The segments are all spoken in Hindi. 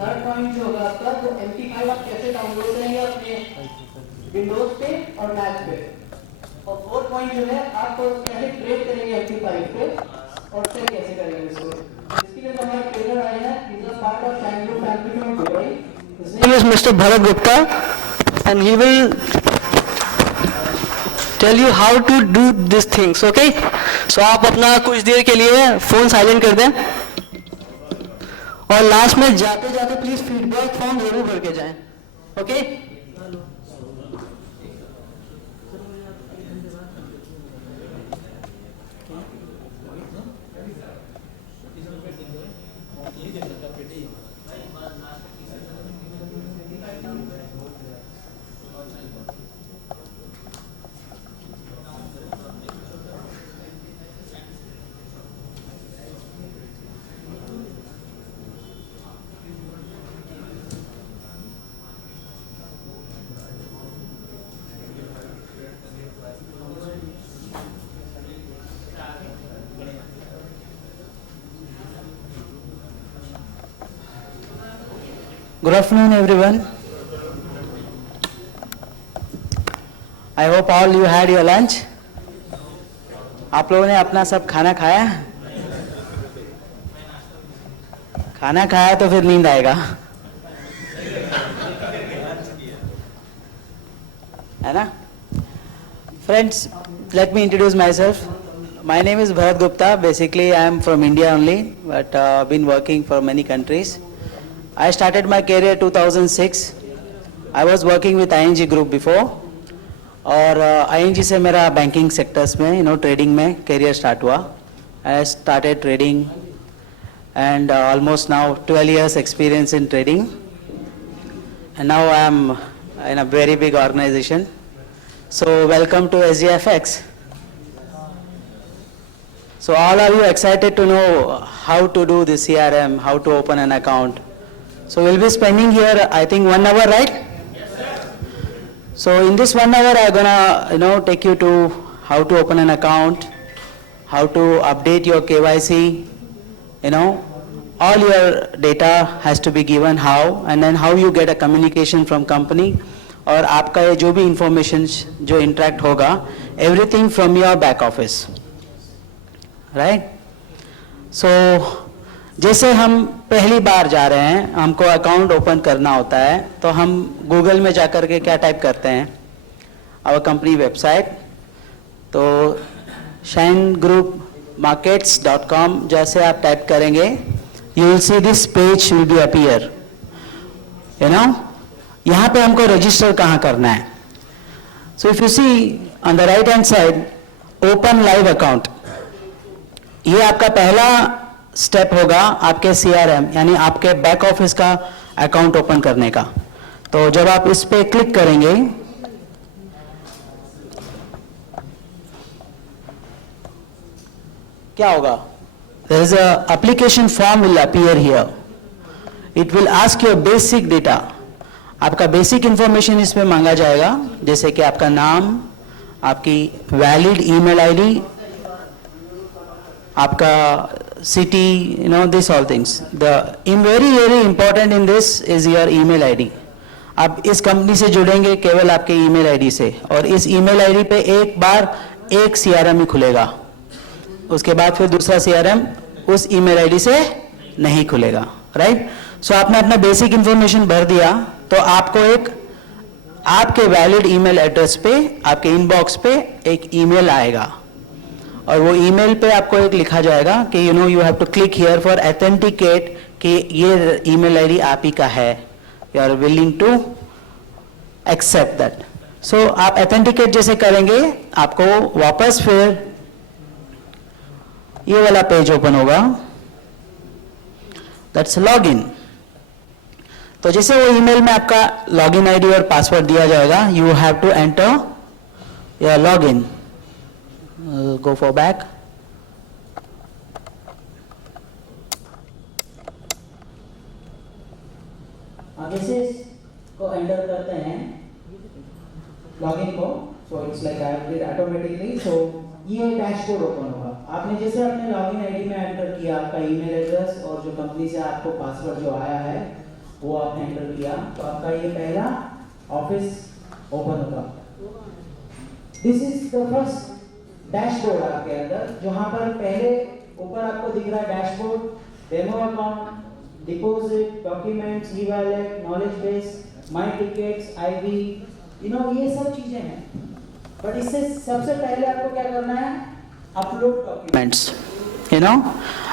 थर्ड पॉइंट जो होगा आपका, तो MP5 आप कैसे डाउनलोड करेंगे अपने विंडोज पे और मैक पे। और फोर्थ पॉइंट जो है, आप कैसे ट्रेड करेंगे MP5 पे और सेल कैसे करेंगे इसको। इसके लिए जो हमारे ट्रेनर आए हैं, is a part of shine group family from Dubai. His name is Mr. Bharat Gupta and he will tell you how to do these things, okay? So आप अपना कुछ देर के लिए फोन साइलेंट कर दें और लास्ट में जाते जाते प्लीज फीडबैक फॉर्म जरूर भर के जाएं, okay? Good afternoon, everyone. I hope all you had your lunch. आप लोगों ने अपना सब खाना खाया? खाना खाया तो फिर नींद आएगा, है ना? Friends, let me introduce myself. My name is Bharat Gupta. Basically, I am from India only, but been working for many countries. I started my career 2006. I was working with ING Group before. और ING से मेरा बैंकिंग सेक्टर्स में ट्रेडिंग में करियर स्टार्ट हुआ. I started trading and almost now 12 years experience in trading. And now I am in a very big organization. So welcome to SGFX. So all are you excited to know how to do the CRM, how to open an account? So we'll be spending here, I think, 1 hour, right? Yes, sir. So in this 1 hour, I'm gonna, take you to how to open an account, how to update your KYC, all your data has to be given how, and then how you get a communication from company, और आपका ये जो भी information जो interact होगा, everything from your back office, right? So जैसे हम पहली बार जा रहे हैं, हमको अकाउंट ओपन करना होता है, तो हम गूगल में जाकर के क्या टाइप करते हैं, आवर कंपनी वेबसाइट. तो shinegroupmarkets.com जैसे आप टाइप करेंगे, you will see this page will be appear. यहाँ पे हमको रजिस्टर कहाँ करना है. So if you see on the right hand side, open live account, ये आपका पहला स्टेप होगा आपके CRM यानी आपके बैक ऑफिस का अकाउंट ओपन करने का. तो जब आप इस पे क्लिक करेंगे, क्या होगा? There is a application form will appear here. It will ask your basic data. आपका बेसिक इंफॉर्मेशन इसमें मांगा जाएगा, जैसे कि आपका नाम, आपकी वैलिड ईमेल आईडी, आपका city, this all things. The very important in this is your email ID. आप इस कंपनी से जुड़ेंगे केवल आपके ईमेल आईडी से, और इस ईमेल आईडी पे एक बार एक CRM ही खुलेगा, उसके बाद फिर दूसरा CRM उस ईमेल आईडी से नहीं खुलेगा, राइट? सो आपने अपना बेसिक इंफॉर्मेशन भर दिया, तो आपको एक आपके वैलिड ईमेल एड्रेस पे, आपके इनबॉक्स पे एक ईमेल आएगा, और वो ईमेल पे आपको एक लिखा जाएगा कि you have to click here for authenticate, कि ये ईमेल आईडी आप ही का है, you are willing to accept that. So आप ऑथेंटिकेट जैसे करेंगे, आपको वापस फिर ये वाला पेज ओपन होगा, दैट्स लॉगिन. तो जैसे वो ईमेल में आपका लॉगिन आईडी और पासवर्ड दिया जाएगा, you have to enter your login. Go for back. जैसे को एंटर करते हैं लॉगिन को, so it's like I did automatically. So ये डैशबोर्ड ओपन होगा. आपने जैसे अपने लॉगिन आईडी में एंटर किया आपका ईमेल एड्रेस और जो कंपनी से आपको पासवर्ड जो आया है, वो आपने एंटर किया तो आपका ये पहला ऑफिस ओपन होगा। This is the first dashboard आपके अंदर, जहां पर पहले ऊपर आपको दिख रहा है dashboard, demo account, deposit, documents, e wallet, knowledge base, my tickets, IV, ये सब चीजें हैं। बट इससे सबसे पहले आपको क्या करना है, अपलोड डॉक्यूमेंट्स।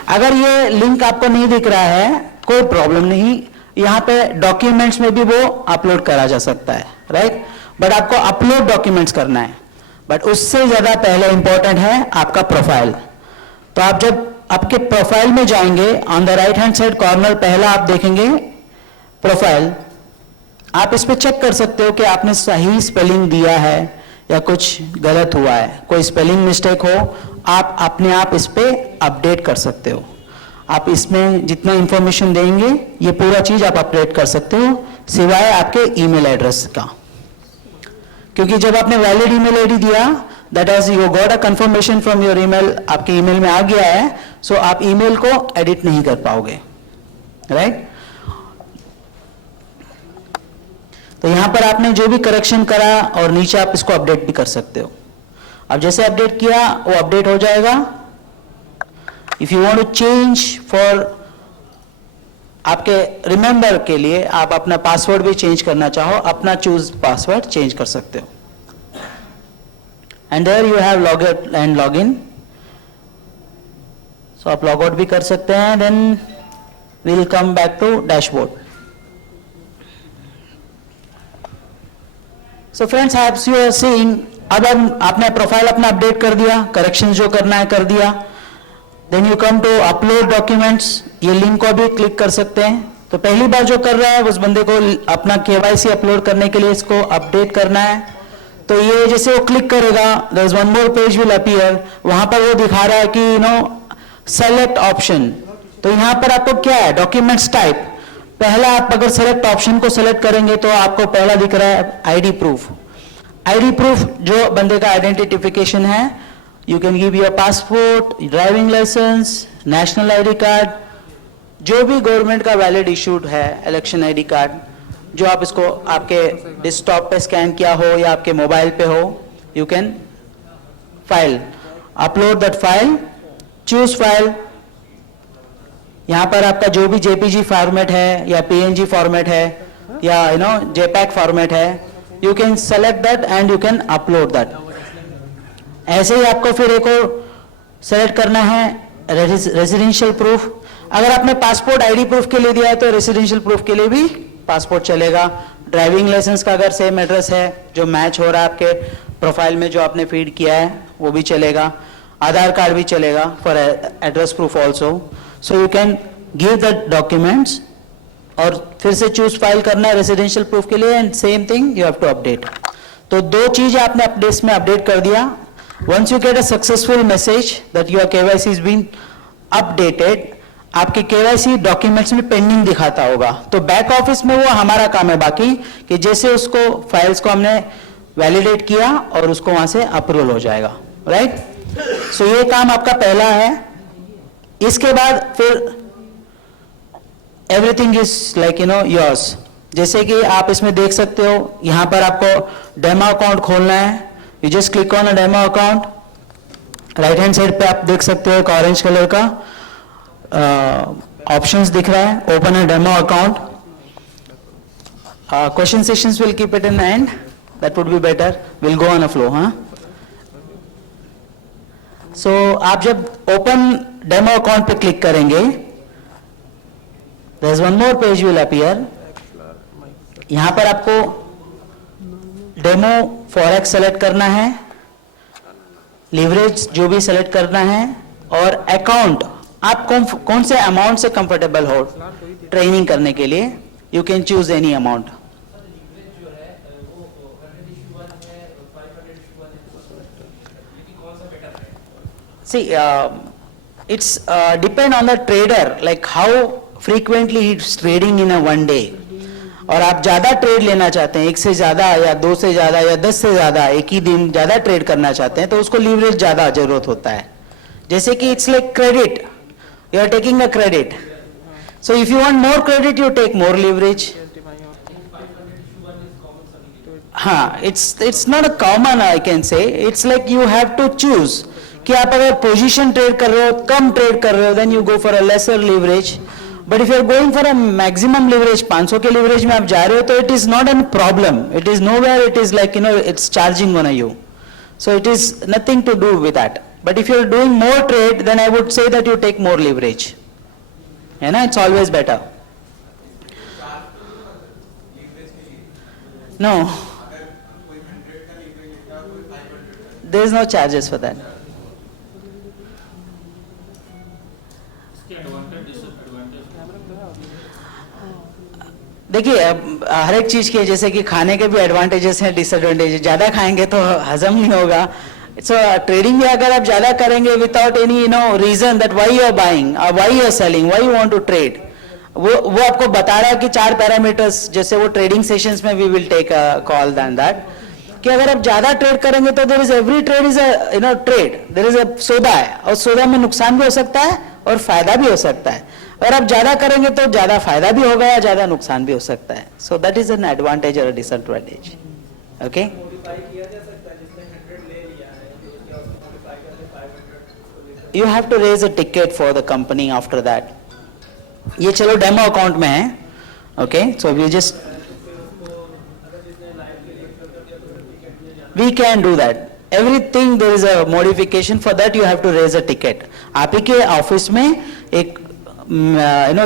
अगर ये लिंक आपको नहीं दिख रहा है कोई प्रॉब्लम नहीं, यहाँ पे डॉक्यूमेंट्स में भी वो अपलोड करा जा सकता है, राइट। बट आपको अपलोड डॉक्यूमेंट्स करना है। बट उससे ज्यादा पहले इंपॉर्टेंट है आपका प्रोफाइल। तो आप जब आपके प्रोफाइल में जाएंगे, on the right hand side corner पहला आप देखेंगे प्रोफाइल। आप इस पे चेक कर सकते हो कि आपने सही स्पेलिंग दिया है या कुछ गलत हुआ है, कोई स्पेलिंग मिस्टेक हो आप अपने आप इस पे अपडेट कर सकते हो। आप इसमें जितना इंफॉर्मेशन देंगे ये पूरा चीज आप अपडेट कर सकते हो, सिवाय आपके ईमेल एड्रेस का। क्योंकि जब आपने वैलिड ईमेल आईडी दिया, that is you got a confirmation from your email, आपके ईमेल में आ गया है, सो आप ईमेल को एडिट नहीं कर पाओगे, राइट। तो यहां पर आपने जो भी करेक्शन करा और नीचे आप इसको अपडेट भी कर सकते हो। अब जैसे अपडेट किया वो अपडेट हो जाएगा। If you want to change for, आपके रिमेंबर के लिए आप अपना पासवर्ड भी चेंज करना चाहो, अपना चूज पासवर्ड चेंज कर सकते हो। And there you have log out and log in. So आप लॉग आउट भी कर सकते हैं। Then we will come back to dashboard. So friends, as you are seeing, अब आपने प्रोफाइल अपना अपडेट कर दिया, करेक्शन जो करना है कर दिया। Then you come to upload documents, ये लिंक को भी क्लिक कर सकते हैं। तो पहली बार जो कर रहा है उस बंदे को अपना केवाईसी अपलोड करने के लिए इसको अपडेट करना है। तो ये जैसे वो क्लिक करेगा, there is one more page will appear, वहां पर वो दिखा रहा है कि सेलेक्ट ऑप्शन। तो यहां पर आपको क्या है, डॉक्यूमेंट्स टाइप। पहला आप अगर सेलेक्ट ऑप्शन को सेलेक्ट करेंगे तो आपको पहला दिख रहा है आईडी प्रूफ। आईडी प्रूफ जो बंदे का आइडेंटिफिकेशन है, you can give your passport, driving licence, national ID card, जो भी गवर्नमेंट का वैलिड इशूड है, इलेक्शन आईडी कार्ड, जो आप इसको आपके डेस्कटॉप पे स्कैन किया हो या आपके मोबाइल पे हो, you can file, upload that file, choose file. यहां पर आपका जो भी जेपीजी फॉर्मेट है या पीएनजी फॉर्मेट है या जेपैक फॉर्मेट है, you can select that and you can upload that. ऐसे ही आपको फिर एक और सेलेक्ट करना है रेजिडेंशियल प्रूफ। अगर आपने पासपोर्ट आईडी प्रूफ के लिए दिया है तो रेजिडेंशियल प्रूफ के लिए भी पासपोर्ट चलेगा। ड्राइविंग लाइसेंस का अगर सेम एड्रेस है जो मैच हो रहा है आपके प्रोफाइल में जो आपने फीड किया है वो भी चलेगा। आधार कार्ड भी चलेगा for address proof also. So you can give the documents और फिर से चूज फाइल करना है रेजिडेंशियल प्रूफ के लिए and same thing you have to update. तो दो चीज आपने अपडेट्स में अपडेट कर दिया। Once you get a successful message that your KYC is been updated, आपके केवाईसी डॉक्यूमेंट्स में पेंडिंग दिखाता होगा। तो बैक ऑफिस में वो हमारा काम है बाकी कि जैसे उसको फाइल्स को हमने वैलिडेट किया और उसको वहां से अप्रूवल हो जाएगा, राइट। सो ये काम आपका पहला है। इसके बाद फिर एवरीथिंग इज लाइक योर्स। जैसे कि आप इसमें देख सकते हो, यहां पर आपको डेमो अकाउंट खोलना है। You just click on a demo account. Right hand side पे आप देख सकते हो एक ऑरेंज कलर का ऑप्शंस दिख रहा है, open a demo account. Question sessions will keep it in end, that would be better, will go on a flow. हाँ, सो आप जब ओपन डेमो अकाउंट पे क्लिक करेंगे, there is one more page will appear. यहां पर आपको डेमो फॉरेक्स सेलेक्ट करना है, लिवरेज जो भी सेलेक्ट करना है, और अकाउंट आप कौन से अमाउंट से कंफर्टेबल हो ट्रेनिंग करने के लिए, you can choose any amount. See, it's depend on the trader, like how frequently he's trading in a one day. और आप ज्यादा ट्रेड लेना चाहते हैं, एक से ज्यादा या दो से ज्यादा या 10 से ज्यादा एक ही दिन ज्यादा ट्रेड करना चाहते हैं, तो उसको लीवरेज ज्यादा जरूरत होता है। जैसे कि it's like credit, you are taking a credit. So if you want more credit, you take more leverage. हाँ, it's not a common, I can say. It's like you have to choose कि आप अगर पोजीशन ट्रेड कर रहे हो, कम ट्रेड कर रहे हो, then you go for a lesser leverage. But if you are going for a maximum leverage, 500 के leverage में आप जा रहे हो, तो it is not a problem. It is nowhere. It is like, you know, it's charging on you. So it is nothing to do with that. But if you are doing more trade, then I would say that you take more leverage. है ना? It's always better. No. There is no charges for that. देखिए हर एक चीज के जैसे कि खाने के भी एडवांटेजेस हैं, डिसएडवांटेजेस. ज्यादा खाएंगे तो हजम नहीं होगा. सो ट्रेडिंग में अगर आप ज्यादा करेंगे without any reason that why you are buying और why you are selling, why you want to trade, वो आपको बता रहा है कि 4 पैरामीटर्स, जैसे वो ट्रेडिंग सेशंस में we will take a call than that, कि अगर आप ज्यादा ट्रेड करेंगे तो there is every trade is a trade, there is a सौदा है, और सौदा में नुकसान भी हो सकता है और फायदा भी हो सकता है. अगर आप ज्यादा करेंगे तो ज्यादा फायदा भी होगा या ज्यादा नुकसान भी हो सकता है. So that is an advantage और disadvantage. Okay, you have to raise a ticket for the company after that. ये चलो डेमो अकाउंट में है. Okay, so we just we can do that. Everything there is a modification for that. You have to raise a ticket. आप ही के ऑफिस में एक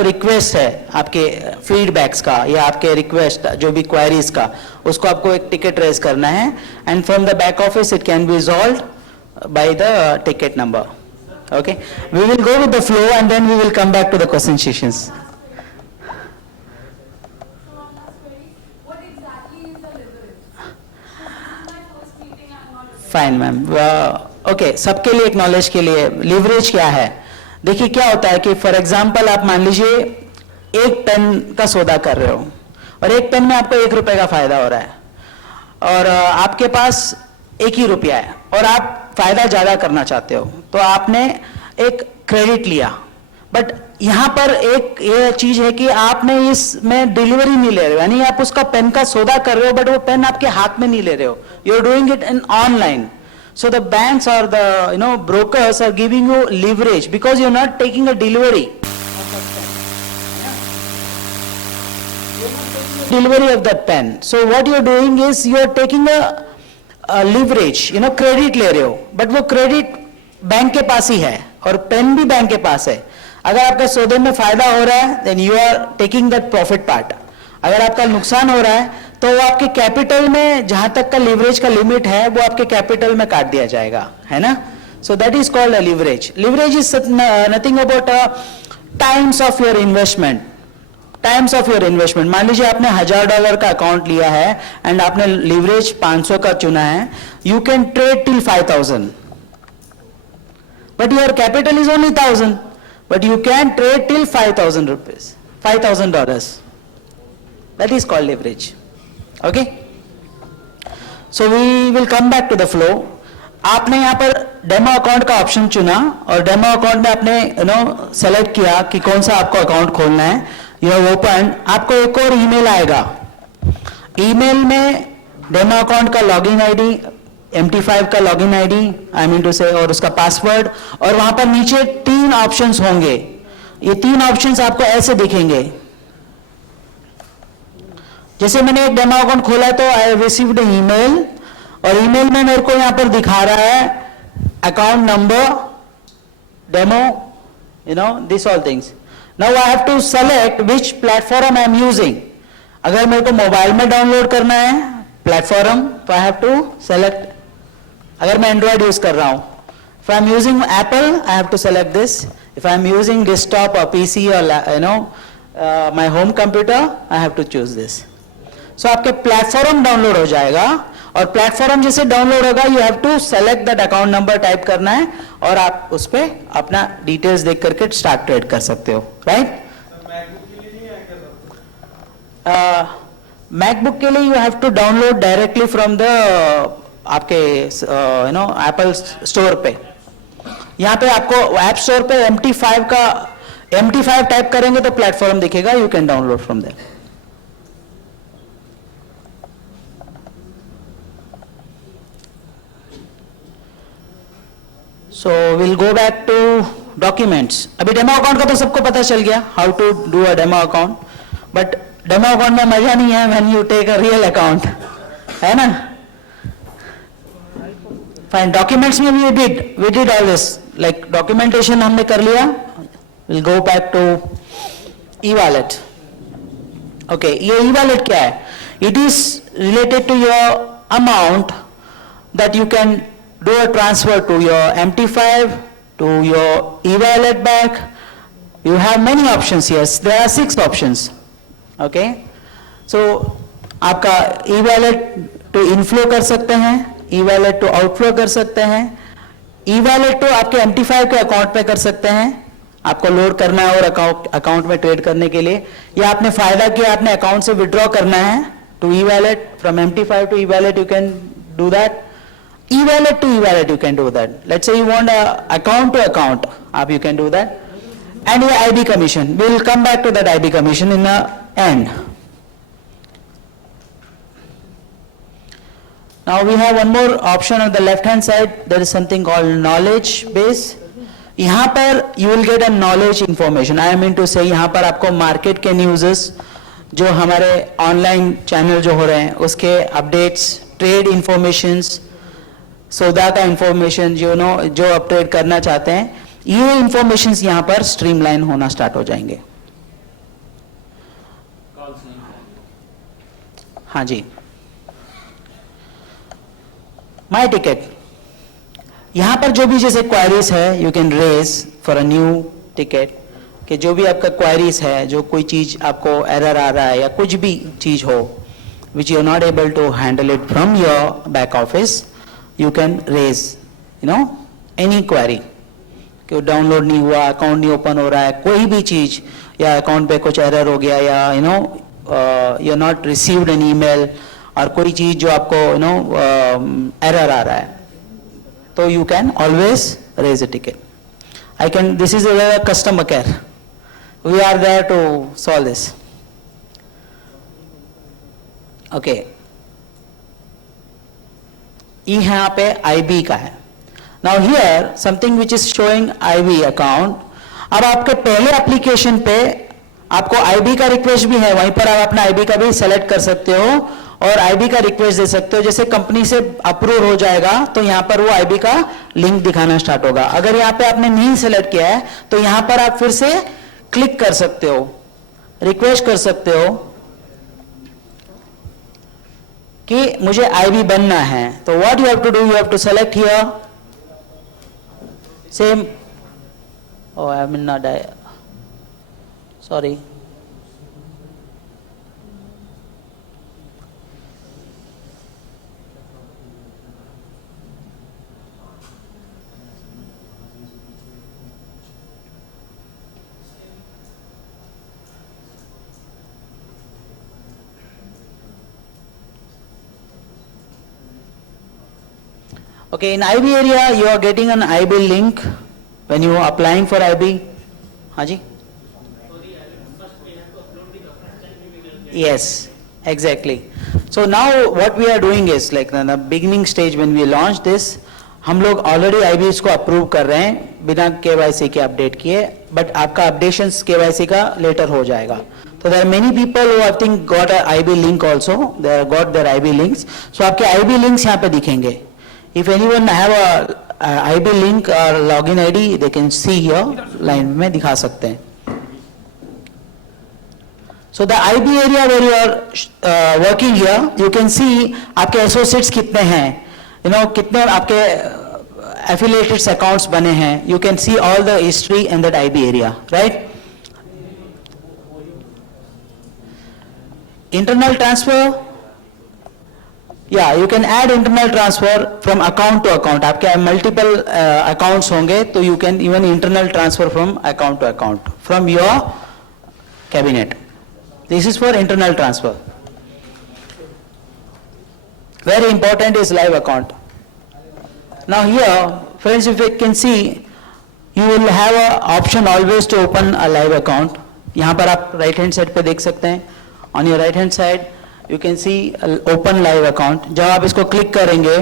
रिक्वेस्ट है आपके फीडबैक्स का या आपके रिक्वेस्ट जो भी क्वेरीज का, उसको आपको एक टिकट रेज करना है. And from the back office it can be resolved by the ticket number. Okay, we will go with the flow and then we will come back to the question sessions. Fine ma'am. Okay, सबके लिए एक नॉलेज के लिए लीवरेज क्या है. देखिए क्या होता है कि फॉर एग्जांपल आप मान लीजिए एक पेन का सौदा कर रहे हो और एक पेन में आपको 1 रुपए का फायदा हो रहा है और आपके पास 1 ही रुपया है और आप फायदा ज्यादा करना चाहते हो, तो आपने एक क्रेडिट लिया. बट यहां पर एक ये चीज है कि आपने इसमें डिलीवरी नहीं ले रहे हो, यानी आप उसका पेन का सौदा कर रहे हो बट वो पेन आपके हाथ में नहीं ले रहे हो. You are doing it in online. So the banks or the brokers are giving you leverage because you're not taking a delivery. Delivery of that pen. So what you're doing is you're taking a leverage. Credit ले रहे हो, but वो credit बैंक के पास ही है और पेन भी बैंक के पास है. अगर आपका सौदे में फायदा हो रहा है then you are taking that profit part. अगर आपका नुकसान हो रहा है तो वो आपके कैपिटल में जहां तक का लीवरेज का लिमिट है वो आपके कैपिटल में काट दिया जाएगा, है ना. सो that is called a leverage. Leverage is nothing about times of your investment. Times of your investment. मान लीजिए आपने $1000 का अकाउंट लिया है एंड आपने लीवरेज 500 का चुना है. You can trade till 5000 but your capital is only 1000, but you can trade till $5000. That is called leverage. Okay, so we will come back to the flow. आपने यहाँ पर डेमो अकाउंट का ऑप्शन चुना और डेमो अकाउंट में आपने सेलेक्ट किया कि कौन सा आपको अकाउंट खोलना है. You have open. आपको एक और ईमेल आएगा. ईमेल में डेमो अकाउंट का लॉगिन आईडी, MT5 का login ID I mean to say, और उसका पासवर्ड, और वहां पर नीचे 3 ऑप्शंस होंगे. ये 3 ऑप्शंस आपको ऐसे दिखेंगे. जैसे मैंने एक डेमो अकाउंट खोला तो आई रिसीव्ड ईमेल, और ईमेल में मेरे को यहां पर दिखा रहा है account number, demo, this all things. Now I have to select which platform I am using. अगर मेरे को मोबाइल में डाउनलोड करना है प्लेटफॉर्म तो आई हैव टू सेलेक्ट. अगर मैं एंड्रॉइड यूज कर रहा हूं, if I am using Apple I have to select this. If I am using desktop और पीसी और my home computer I have to choose this. So आपके प्लेटफॉर्म डाउनलोड हो जाएगा, और प्लेटफॉर्म जैसे डाउनलोड होगा you have to select that account number type करना है और आप उस पर अपना डिटेल्स देख करके स्टार्ट ट्रेड कर सकते हो. राइट. मैकबुक के लिए you have to download directly from the आपके एप्पल स्टोर पे. यहाँ पे आपको ऐप स्टोर पे MT5 का MT5 टाइप करेंगे तो प्लेटफॉर्म दिखेगा, you can download from there. So we'll go back to documents. अभी डेमो अकाउंट का तो सबको पता चल गया, how to do a demo account. But demo account में मजा नहीं है when you take a real account, है ना. फाइन. डॉक्यूमेंट्स में we did all this, like documentation हमने कर लिया. Will go back to e wallet. Okay, ये ई वॉलेट क्या है? It is related to your amount that you can do a transfer to your MT5, to your e-wallet bank. You have many options here. There are 6 options. Okay. So आपका e-wallet to inflow कर सकते हैं, e-wallet to outflow कर सकते हैं, e-wallet to आपके MT5 के अकाउंट पे कर सकते हैं, आपको लोड करना है और अकाउंट में ट्रेड करने के लिए, या आपने फायदा किया, आपने अकाउंट से विड्रॉ करना है to e-wallet, from MT5 to e-wallet you can do that. E-wallet to e-wallet you can do that. Let's say you want a account to account, you can do that. And your IB commission, we will come back to that IB commission in the end. Now we have one more option on the left hand side. There is something called knowledge base. यहाँ पर you will get a knowledge information. I mean to say यहाँ पर आपको मार्केट के न्यूज़, जो हमारे ऑनलाइन चैनल जो हो रहे हैं उसके अपडेट्स, ट्रेड इंफॉर्मेशंस, सौदा का इंफॉर्मेशन, जो अपडेट करना चाहते हैं, ये इंफॉर्मेशंस यहां पर स्ट्रीमलाइन होना स्टार्ट हो जाएंगे. हाँ जी. माय टिकट, यहां पर जो भी जैसे क्वेरीज है, you can raise for a new ticket, कि जो भी आपका क्वेरीज है, जो कोई चीज आपको एरर आ रहा है या कुछ भी चीज हो which you are not able to handle it from your back office, you can raise any query कि डाउनलोड नहीं हुआ, अकाउंट नहीं ओपन हो रहा है, कोई भी चीज, या अकाउंट पे कुछ एरर हो गया, या you not received an email, और कोई चीज जो आपको एरर आ रहा है, तो you can always raise a ticket. I can, this is a customer care, we are there to solve this. Okay, यहाँ पे IB का है. Now here something which is showing IB account. अब आपके पहले एप्लीकेशन पे आपको IB का रिक्वेस्ट भी है, वहीं पर आप अपना IB का भी सेलेक्ट कर सकते हो और IB का रिक्वेस्ट दे सकते हो. जैसे कंपनी से अप्रूव हो जाएगा तो यहाँ पर वो IB का लिंक दिखाना स्टार्ट होगा. अगर यहाँ पे आपने नहीं सेलेक्ट किया है तो यहाँ पर आप फिर से क्लिक कर सकते हो, रिक्वेस्ट कर सकते हो कि मुझे IB बनना है. तो what you have to do, you have to select here same. Oh, I am not, sorry. Okay, in IB area, you are getting an IB link when you are applying for IB. हाँ जी? Yes, exactly. So now what we are doing is like the beginning stage when we launch this, हम लोग already IB इसको approve कर रहे हैं बिना KYC के अपडेट किए, but आपका updations KYC का later हो जाएगा. So there are many people who I think got a IB link also. They have got their IB links. So आपके IB links यहाँ पे दिखेंगे. If anyone have a IB link or login ID, they can see here, line में दिखा सकते हैं. So the IB area where you are working here, you can see आपके associates कितने हैं, कितने आपके affiliated accounts बने हैं. You can see all the history in that IB area, right? Internal transfer. Yeah, you can add internal transfer from account to account. आपके multiple accounts होंगे तो you can even internal transfer from account to account from your cabinet. This is for internal transfer. Very important is live account. Now here, friends, if you can see, you will have a option always to open a live account. यहाँ पर आप राइट हैंड साइड पे देख सकते हैं, on your right hand side you can see open live account. जब आप इसको क्लिक करेंगे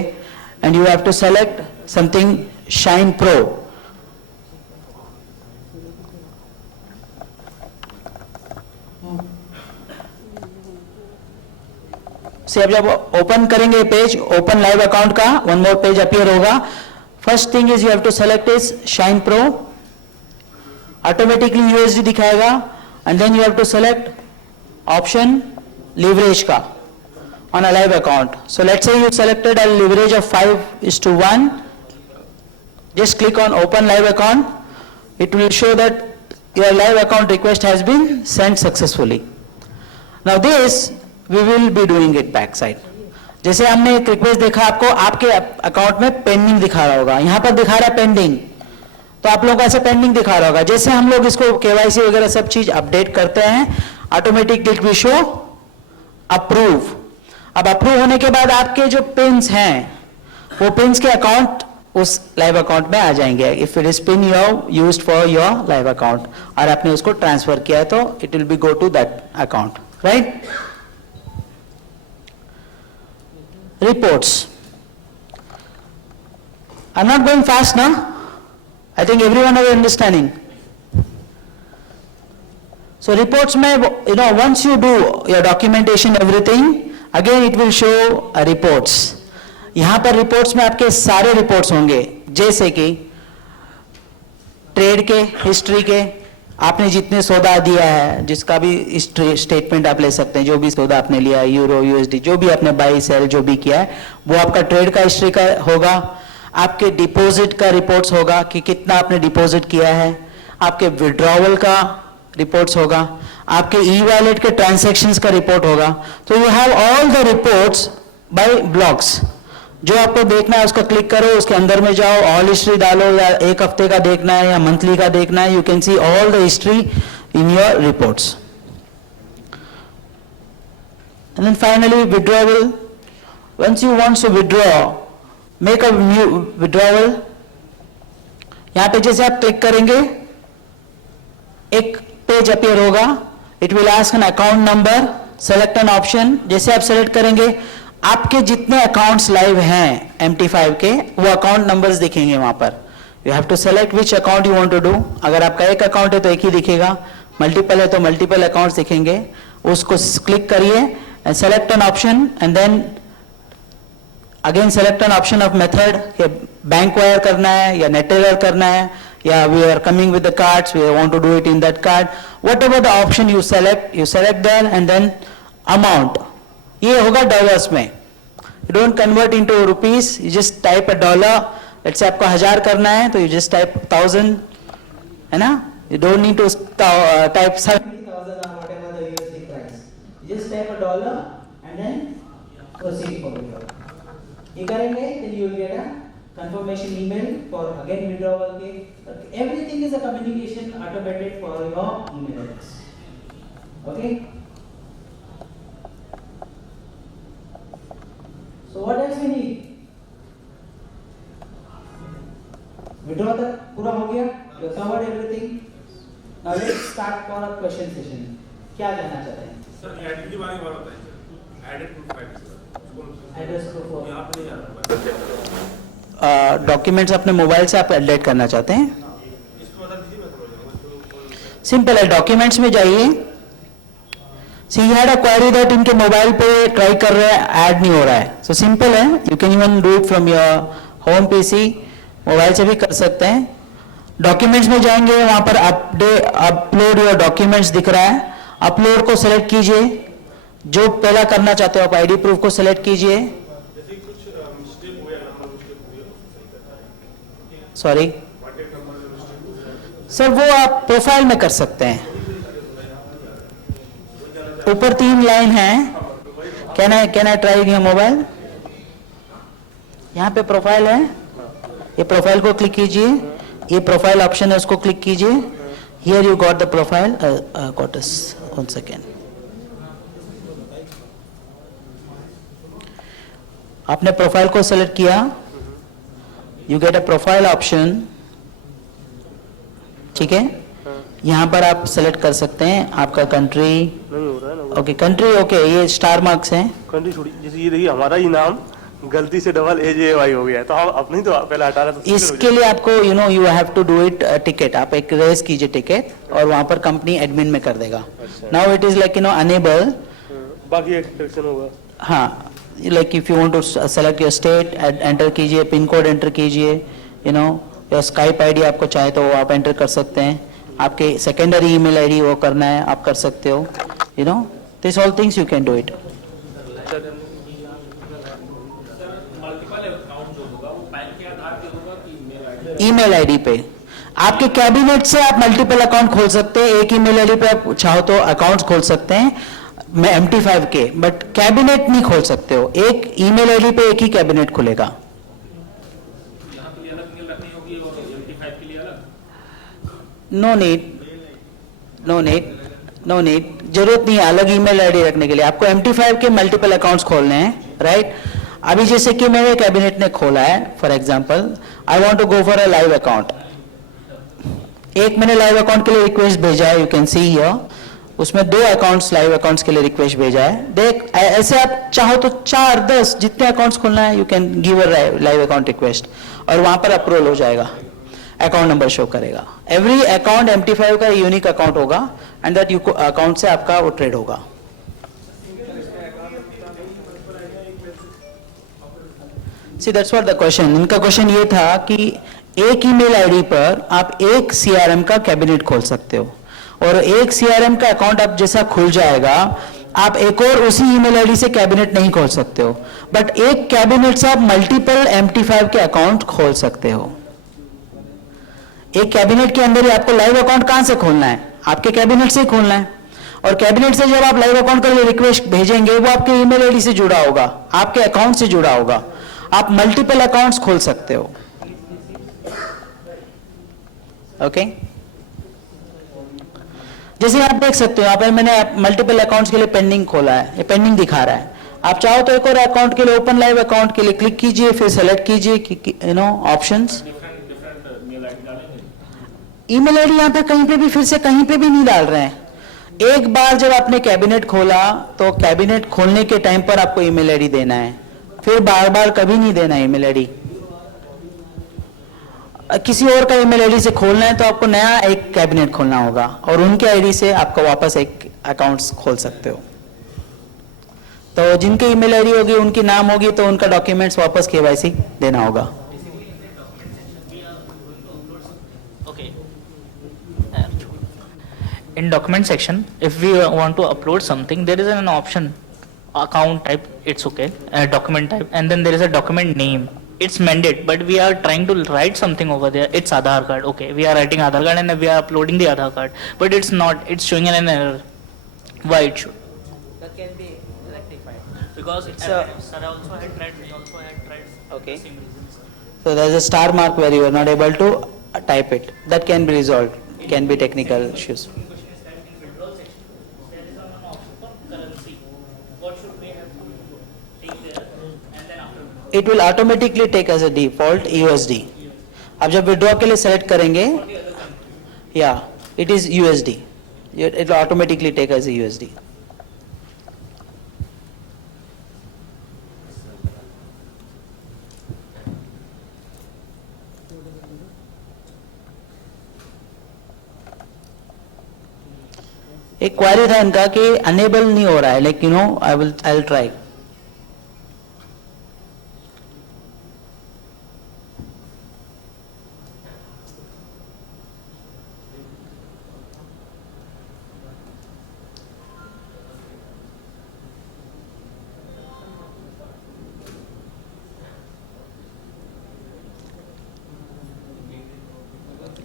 and you have to select something Shine Pro. से अब जब ओपन करेंगे पेज, ओपन लाइव अकाउंट का वन मोर पेज अपीयर होगा. First thing is you have to select is Shine Pro. Automatically USD दिखाएगा and then you have to select option leverage का on a live account. So let's say you selected a leverage of 5:1. Just click on open live account. It will show that your live account request has been send successfully. Now this we will be doing it back side. जैसे हमने एक रिक्वेस्ट देखा आपको, आपके अकाउंट में पेंडिंग दिखा रहा होगा, यहां पर दिखा रहा है पेंडिंग, तो आप लोगों को ऐसे पेंडिंग दिखा रहा होगा. जैसे हम लोग इसको केवाईसी वगैरह सब चीज अपडेट करते हैं, automatically it will show approve. अब अप्रूव होने के बाद आपके जो पिन्स हैं वो पिन्स के अकाउंट उस लाइव अकाउंट में आ जाएंगे. If it is pin used for your live account और आपने उसको ट्रांसफर किया है तो it will be go to that account, right. Reports. I'm not going fast now. I think everyone is understanding. So reports में, once you do your documentation, everything, again it will show reports. यहाँ पर reports में आपके सारे reports होंगे, जैसे कि ट्रेड के, हिस्ट्री के, आपने जितने सौदा दिया है, जिसका भी स्टेटमेंट आप ले सकते हैं, जो भी सौदा आपने लिया है, यूरो, यूएसडी, जो भी आपने बाई सेल जो भी किया है, वो आपका ट्रेड का हिस्ट्री का होगा. आपके डिपॉजिट का रिपोर्ट्स होगा कि कितना आपने डिपॉजिट किया है. आपके विड्रॉवल का रिपोर्ट्स होगा. आपके ई वॉलेट के ट्रांजैक्शंस का रिपोर्ट होगा. तो you have all the reports by blocks. जो आपको देखना है उसको क्लिक करो, उसके अंदर में जाओ, ऑल हिस्ट्री डालो, या एक हफ्ते का देखना है या मंथली का देखना है, you can see all the history in your reports. And then finally withdrawal. Once you want to withdraw, make a new withdrawal. यहां पे जैसे आप क्लिक करेंगे एक पेज अपीयर होगा. It will ask an account number, select an option. जैसे आप सेलेक्ट करेंगे आपके जितने अकाउंट्स लाइव हैं MT5 के, वो अकाउंट नंबर्स दिखेंगे वहां पर. You have to select which account you want to do. अगर आपका एक अकाउंट है तो एक ही दिखेगा, मल्टीपल है तो मल्टीपल अकाउंट्स दिखेंगे. उसको क्लिक करिए and select an option and then again select an option of method. Bank wire करना है या नेट टेलर करना है, या we are coming with the cards, we want to do it in that card. Whatever the option you select there and then amount. ये होगा डॉलर्स में. You don't convert into rupees, you just type a dollar. Let's say आपको 1000 करना है तो यू जस्ट टाइप 1000, है ना. You don't need to type 70,000 or whatever the USD price. You just type a dollar and then proceed forward. ये करेंगे then you will get a confirmation email for again withdrawal के. Everything is a communication automated for your email address. Okay. So what else we need? Withdraw तक पूरा हो गया. You covered everything. Now let's start for a question session. क्या जानना चाहते हैं? सर ऐड के बारे में बात बताइए. Added proof file. Address proof. यहाँ पे नहीं आ रहा. डॉक्यूमेंट्स अपने मोबाइल से आप अपडेट करना चाहते हैं. इसको बता दीजिए, मैं समझ. सिंपल है, डॉक्यूमेंट्स में जाइए. So he had a query that इनके मोबाइल पे ट्राई कर रहे हैं, ऐड नहीं हो रहा है. So सिंपल है, you can even do it from your home PC. Mobile से भी कर सकते हैं. डॉक्यूमेंट्स में जाएंगे, वहां पर अपलोड योर डॉक्यूमेंट्स दिख रहा है. अपलोड को सेलेक्ट कीजिए. जो पहला करना चाहते हो आप आईडी प्रूफ को सेलेक्ट कीजिए. सॉरी सर, वो आप प्रोफाइल में कर सकते हैं. ऊपर 3 लाइन है. Can I try in your mobile. यहाँ पे प्रोफाइल है, ये प्रोफाइल को क्लिक कीजिए. ये प्रोफाइल ऑप्शन है, उसको क्लिक कीजिए. Here you got the profile. Got us 1 second. आपने प्रोफाइल को सेलेक्ट किया. You get a profile option. ठीक है, यहाँ पर आप सेलेक्ट कर सकते हैं आपका कंट्री। नहीं हो रहा है ना। ओके कंट्री, ओके ये स्टार मार्क्स हैं। कंट्री छोड़ी, जैसे ये देखिए हमारा ही नाम गलती से डबल AJY हो गया है, तो हम अपने ही तो पहले हटा रहे तो इसके लिए आपको you have to do it ticket, आप एक रेज कीजिए टिकट और वहां पर कंपनी एडमिन में कर देगा। Now it is like enable, बाकी एक्सपेक्टेशन होगा। हाँ like if you want to select your state, enter कीजिए, पिन कोड एंटर कीजिए, योर स्काइप आईडी आपको चाहे तो वो आप एंटर कर सकते हैं, आपके सेकेंडरी ईमेल आईडी वो करना है आप कर सकते हो, this all things you can do it. Email ID पे आपके कैबिनेट से आप मल्टीपल अकाउंट खोल सकते हैं, एक ईमेल आईडी पे आप चाहो तो अकाउंट्स खोल सकते हैं MT5 के, बट कैबिनेट नहीं खोल सकते हो, एक ईमेल आईडी पे एक ही कैबिनेट खुलेगा। यहाँ के लिए अलग मेल रखनी होगी और MT5 के लिए अलग। No need, no need, no need, जरूरत नहीं है अलग ईमेल आईडी रखने के लिए। आपको MT5 के मल्टीपल अकाउंट्स खोलने हैं, राइट। अभी जैसे कि मेरे कैबिनेट ने खोला है, for example I want to go for a live account, एक मैंने लाइव अकाउंट के लिए रिक्वेस्ट भेजा है, यू कैन सी हियर, उसमें 2 अकाउंट्स लाइव अकाउंट्स के लिए रिक्वेस्ट भेजा है। देख ऐसे आप चाहो तो 4, 10 जितने अकाउंट्स खोलना है you can give a live account request और वहां पर अप्रूवल हो जाएगा, अकाउंट नंबर शो करेगा। एवरी अकाउंट MT5 का यूनिक अकाउंट होगा एंड दैट अकाउंट से आपका वो ट्रेड होगा। See that's what the question, इनका क्वेश्चन ये था कि एक ईमेल आईडी पर आप एक CRM का कैबिनेट खोल सकते हो और एक CRM का अकाउंट आप जैसा खुल जाएगा आप एक और उसी ईमेल आईडी से कैबिनेट नहीं खोल सकते हो, बट एक कैबिनेट से आप मल्टीपल MT5 के अकाउंट खोल सकते हो। एक कैबिनेट के अंदर ही आपको लाइव अकाउंट कहां से खोलना है, आपके कैबिनेट से ही खोलना है, और कैबिनेट से जब आप लाइव अकाउंट के लिए रिक्वेस्ट भेजेंगे वो आपके ईमेल आईडी से जुड़ा होगा, आपके अकाउंट से जुड़ा होगा, आप मल्टीपल अकाउंट्स खोल सकते हो। ओके जैसे आप देख सकते हो, यहाँ पर मैंने मल्टीपल अकाउंट्स के लिए पेंडिंग खोला है, ये पेंडिंग दिखा रहा है। आप चाहो तो एक और अकाउंट के लिए, ओपन लाइव अकाउंट के लिए क्लिक कीजिए, फिर सेलेक्ट कीजिए ऑप्शंस, ईमेल आईडी यहाँ पे कहीं पे भी फिर से कहीं पे भी नहीं डाल रहे हैं। एक बार जब आपने कैबिनेट खोला तो कैबिनेट खोलने के टाइम पर आपको ईमेल आईडी देना है, फिर बार बार कभी नहीं देना ईमेल आईडी। किसी और का ईमेल आईडी से खोलना है तो आपको नया एक कैबिनेट खोलना होगा और उनके आईडी से आपको वापस एक अकाउंट्स खोल सकते हो। तो जिनके ईमेल आईडी होगी, उनकी नाम होगी, तो उनका डॉक्यूमेंट्स वापस KYC देना होगा। In document section, if we want to upload something, there is an option, account type, it's okay, document type, and then there is a document name. It's mandate, but we are trying to write something over there. It's Aadhaar card, okay, we are writing Aadhaar card and we are uploading the Aadhaar card, but it's not, it's showing an error. Why it should? That can be rectified. Because It's sir a- also had tried, we also had tried. Okay. Same reasons. So there's a star mark where you are not able to type it. That can be resolved. Can be technical issues. It will automatically take as a default USD. अब जब विड्रॉ के लिए सेलेक्ट करेंगे, या it is USD. It will automatically take as a USD. एक क्वेरी था इनका कि अनेबल नहीं हो रहा है, लेकिन I will try.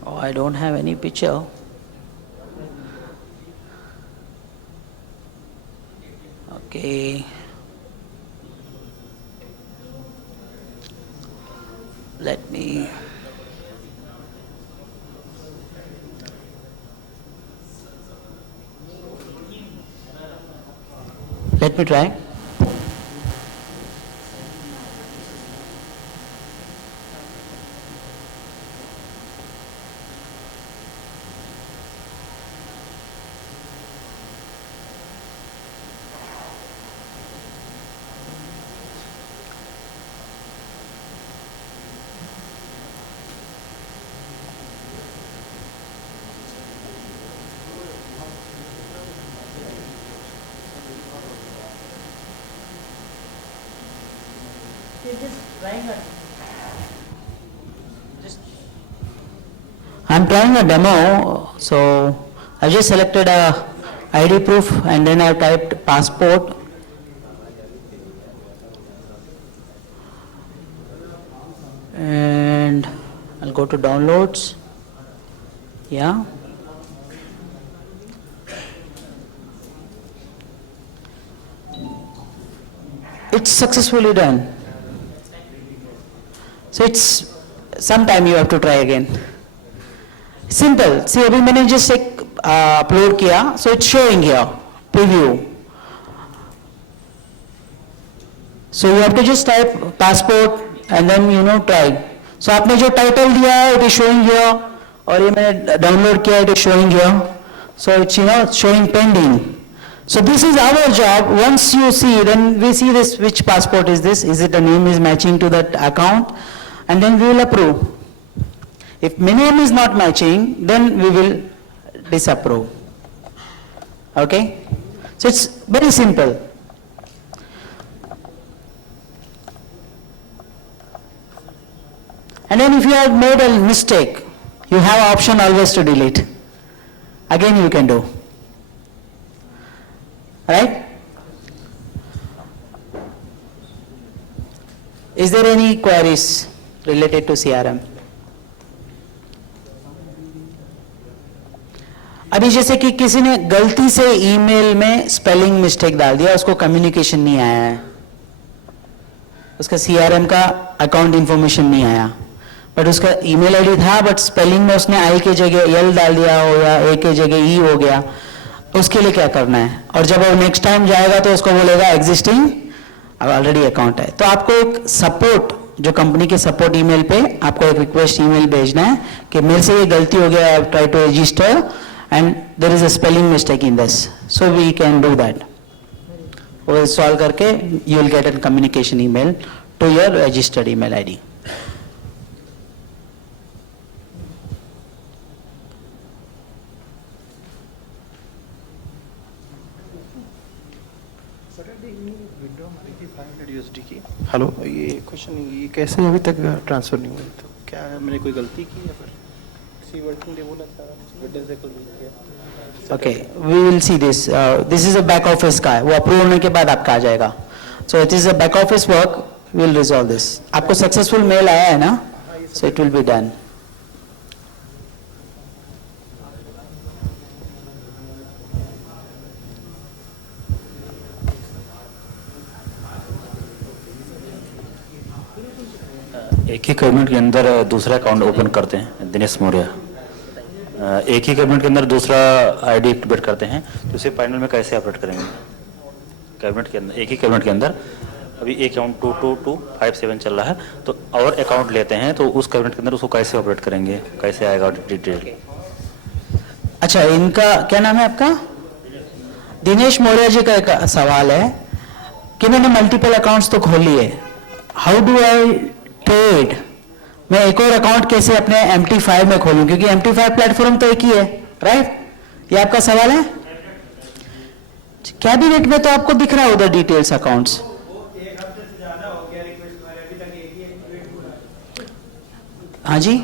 Oh, I don't have any picture. Okay. Let me. Let me try. I'm trying a demo, so I just selected a ID proof and then I typed passport. And I'll go to downloads. Yeah. It's successfully done. So it's sometime you have to try again. Simple. See, अभी मैंने just एक upload किया, so it's showing here preview. So you have to just type passport and then try. So आपने जो title दिया है, it is showing here, और ये मैंने download किया, it is showing here. So it's showing pending. So this is our job. Once you see, then we see this, which passport is this? Is it the name is matching to that account? And then we will approve. If my name is not matching, then we will disapprove. Okay? So it's very simple. And then if you have made a mistake, you have option always to delete. Again you can do. Right? Is there any queries related to CRM? अभी जैसे कि किसी ने गलती से ईमेल में स्पेलिंग मिस्टेक डाल दिया, उसको कम्युनिकेशन नहीं आया है, उसका CRM का अकाउंट इंफॉर्मेशन नहीं आया, बट उसका ईमेल आईडी था, बट स्पेलिंग में उसने आई के जगह एल डाल दिया हो या ए के जगह ई हो गया, उसके लिए क्या करना है? और जब वो नेक्स्ट टाइम जाएगा तो उसको बोलेगा एग्जिस्टिंग, अब ऑलरेडी अकाउंट है। तो आपको एक सपोर्ट, जो कंपनी के सपोर्ट ईमेल पे आपको एक रिक्वेस्ट ईमेल भेजना है कि मेरे से ये गलती हो गया, try to register and there is a spelling mistake in this, so we can do that. वो सॉल्व करके you will get an communication email to your registered email ID. Hello, ये क्वेश्चन ये कैसे अभी तक ट्रांसफर नहीं हुआ? तो क्या मैंने कोई गलती की या फिर सी वर्किंग डे बोला था, वेडनेसडे को मिल गया? Okay, we will see this. This is a back office का है, वो अप्रूव होने के बाद आपका आ जाएगा। So it is a back office work, we will resolve this. आपको सक्सेसफुल मेल आया है ना? So it will be done. एक ही कैबिनेट के अंदर दूसरा अकाउंट ओपन करते हैं, दिनेश मौर्य। एक ही कैबिनेट के अंदर दूसरा आईडी एक्टिवेट करते हैं, तो उसे पैनल में कैसे ऑपरेट करेंगे? कैबिनेट के अंदर, एक ही कैबिनेट के अंदर अभी एक अकाउंट 22257 चल रहा है, तो और अकाउंट लेते हैं, तो उस कैबिनेट के अंदर उसको कैसे ऑपरेट करेंगे, कैसे आएगा डिटेल? अच्छा, इनका क्या नाम है आपका? दिनेश मौर्य जी का एक सवाल है कि मैंने मल्टीपल अकाउंट्स तो खोल लिए, हाउ डू आई ट्रेड? मैं एक और अकाउंट कैसे अपने MT5 में खोलूं, क्योंकि MT5 प्लेटफॉर्म तो एक ही है, राइट? ये आपका सवाल है। कैबिनेट में तो आपको दिख रहा है उधर डिटेल्स अकाउंट्स। हाँ जी,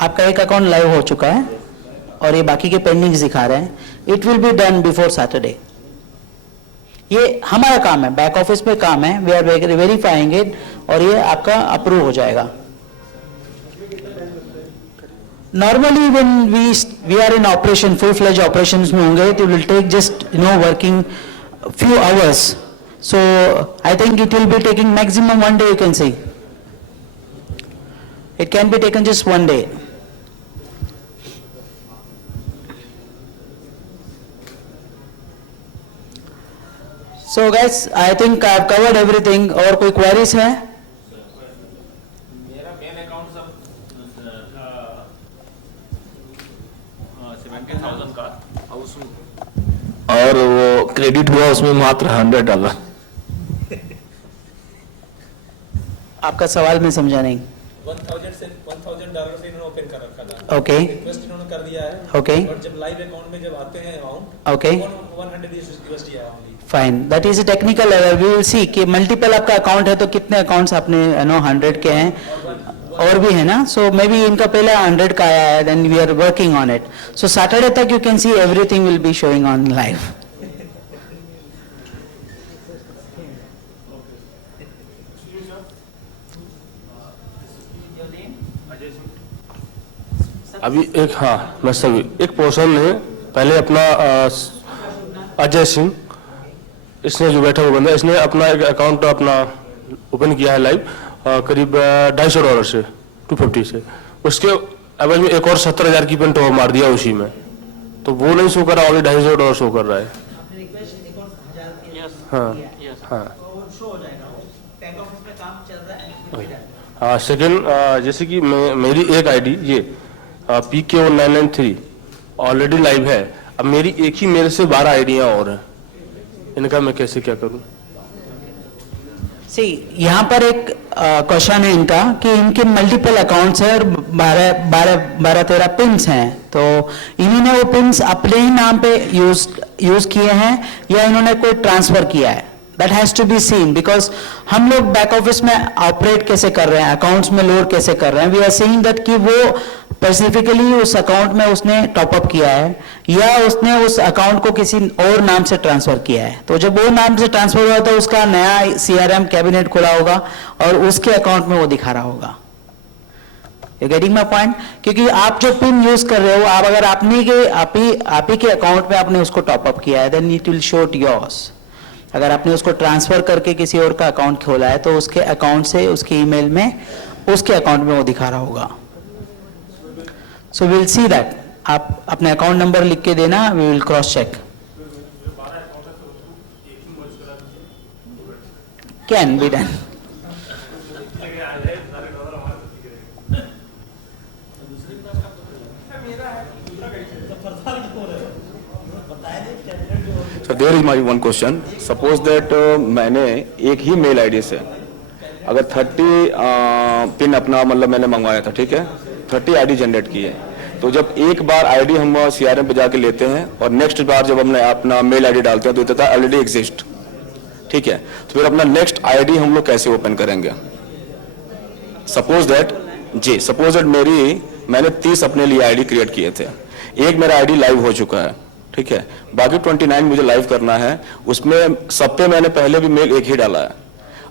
आपका एक अकाउंट लाइव हो चुका है और ये बाकी के पेंडिंग्स दिखा रहे हैं। It will be done before Saturday. ये हमारा काम है, बैक ऑफिस में काम है, वी आर वेरीफाइंग इट, और ये आपका अप्रूव हो जाएगा। Normally when we are in operation, full fledged operations में होंगे, तो will take just working few hours, so I think it will be taking maximum 1 day, you can say. It can be taken just 1 day. So guys, I think I've covered everything. और कोई queries है? मेरा मेन अकाउंट सब 70,000 का, और उसमें और वो क्रेडिट हुआ उसमें मात्र $100। आपका सवाल मैं समझा नहीं। $1,000 से इन्होंने ओपन कर रखा था। ओके, रिक्वेस्ट इन्होंने कर दिया है, Okay. बट जब लाइव अकाउंट में जब आते हैं अमाउंट Okay. 100 USD आया only. Fine, that is technical error. We will see कि मल्टीपल आपका अकाउंट है तो कितने अकाउंट्स आपने 100 के हैं और भी है ना. सो मे बी इनका पहले 100 का आया है, then we are working on it. So Saturday तक you can see everything will be showing on live. अभी एक, हाँ मैं सभी, एक पर्सन ने पहले अपना अजय सिंह, इसने जो बैठा हुआ बंदा, इसने अपना एक अकाउंट अपना ओपन किया है लाइव करीब $250 से 250 से. उसके एवज में एक और 70,000 की पेन टॉप मार दिया उसी में, तो वो नहीं शो कर रहा, ओनली $250 शो कर रहा है. हाँ हाँ हाँ. सेकेंड, जैसे कि मेरी एक आईडी ये PK1993 ऑलरेडी लाइव है. अब मेरी एक ही मेरे से 12 आईडियां और हैं, इनका मैं कैसे क्या करूं? सी यहाँ पर एक क्वेश्चन है इनका कि इनके मल्टीपल अकाउंट्स है और 12-13 पिन्स हैं. तो इन्होंने वो पिन्स अपने ही नाम पे यूज किए हैं या इन्होंने कोई ट्रांसफर किया है. That has to be seen, because हम लोग बैक ऑफिस में ऑपरेट कैसे कर रहे हैं, अकाउंट्स में लोड कैसे कर रहे हैं. वी आर सेइंग दैट कि वो स्पेसिफिकली उस अकाउंट में उसने टॉपअप किया है या उसने उस अकाउंट को किसी और नाम से ट्रांसफर किया है. तो जब वो नाम से ट्रांसफर हुआ तो उसका नया CRM कैबिनेट खुला होगा और उसके अकाउंट में वो दिखा रहा होगा. You getting my point? क्योंकि आप जो पिन यूज कर रहे हो, आप अगर आप ही के अकाउंट में आपने उसको टॉपअप किया है, then it will show it yours. अगर आपने उसको ट्रांसफर करके किसी और का अकाउंट खोला है तो उसके अकाउंट से उसके ईमेल में उसके अकाउंट में वो दिखा रहा होगा. So will see that. आप अपने अकाउंट नंबर लिख के देना, we will cross check. Can be done. So there is my one question. Suppose that मैंने एक ही मेल आईडी से अगर 30 पिन अपना मतलब मैंने मंगवाया था, ठीक है, 30 आईडी जनरेट की है. तो जब एक बार आईडी हम CRM पे जाके लेते हैं और नेक्स्ट बार जब हमने अपना मेल आईडी डालते हैं तो देता है ऑलरेडी एग्जिस्ट, ठीक है. तो फिर अपना नेक्स्ट आईडी हम लोग कैसे ओपन करेंगे? सपोज दैट मैंने 30 अपने लिए आईडी क्रिएट किए थे. एक मेरा आईडी लाइव हो चुका है, ठीक है, बाकी 29 मुझे लाइव करना है. उसमें सब पे मैंने पहले भी मेल एक ही डाला है.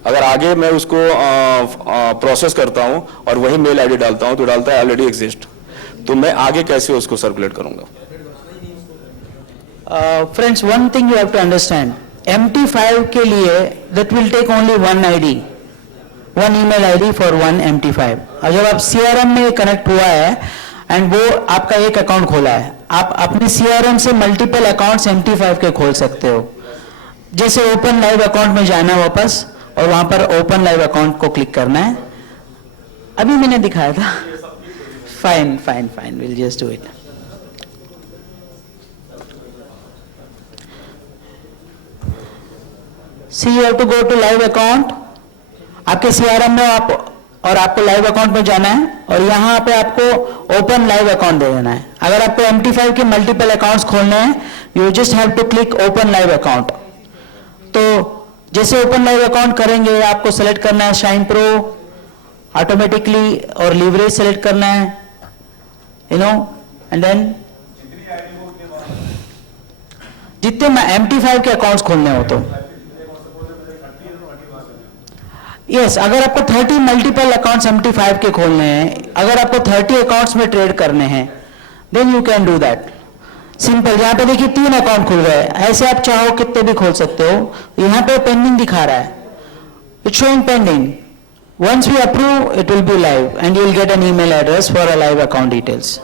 अगर आगे मैं उसको प्रोसेस करता हूं और वही मेल आईडी डालता हूं तो डालता है ऑलरेडी एग्जिस्ट. तो मैं आगे कैसे उसको सर्कुलेट करूंगा? Friends, one thing you have to understand, MT5 के लिए that will take only one ID, one email ID for one MT5. और जब आप CRM में कनेक्ट हुआ है एंड वो आपका एक अकाउंट खोला है, आप अपने CRM से मल्टीपल अकाउंट्स MT5 के खोल सकते हो. जैसे ओपन लाइव अकाउंट में जाना वापस और वहां पर ओपन लाइव अकाउंट को क्लिक करना है. अभी मैंने दिखाया था. Fine, will just do it. See you have to go to live account. आपके CRM में आपको लाइव अकाउंट में जाना है और यहाँ पे आपको ओपन लाइव अकाउंट दे देना है. अगर आपको MT5 के मल्टीपल अकाउंट्स खोलने हैं, you just have to click open live account. तो जैसे ओपन लाइव अकाउंट करेंगे आपको सेलेक्ट करना है शाइन प्रो ऑटोमेटिकली और लीवरेज सेलेक्ट करना है, एंड देन जितने MT5 के अकाउंट्स खोलने हो तो यस, अगर आपको 30 मल्टीपल अकाउंट्स MT5 के खोलने हैं, अगर आपको 30 अकाउंट्स में ट्रेड करने हैं, then you can do that. Simple. यहाँ पे देखिए 3 अकाउंट खुल गए. ऐसे आप चाहो कितने भी खोल सकते हो. यहाँ पे पेंडिंग दिखा रहा है, it's showing pending. Once we approve it will be live and you will get an email address for a live account details.